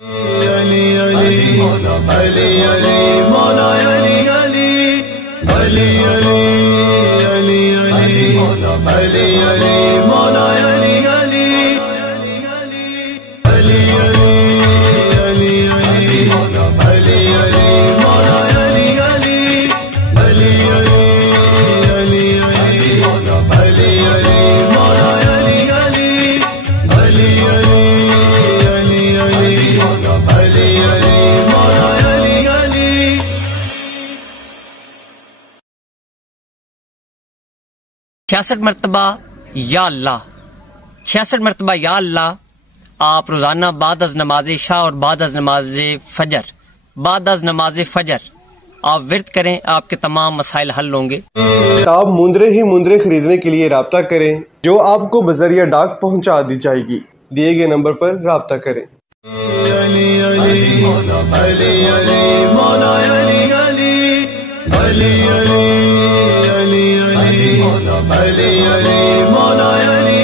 अली अली मौला अली अली मौला अली अली अली अली अली अली मौला अली अली मौला अली अली अली अली अली मौला अली अली मौला अली अली अली अली अली मौला अली अली मौला अली अली अली अली 66 मरतबा या अल्लाह, 66 मरतबा या अल्लाह आप रोजाना बाद अज नमाज शाह और बाद अज नमाज फजर आप विर्द करें, आपके तमाम मसाइल हल होंगे। किताब मुंदरे ही मुंदरे खरीदने के लिए राब्ता करें, जो आपको बजरिया डाक पहुंचा दी जाएगी। दिए गए नंबर पर राब्ता करें। अली अली मौला अली अली मौला अली अली अली अली अली अली मौला अली अली मौला अली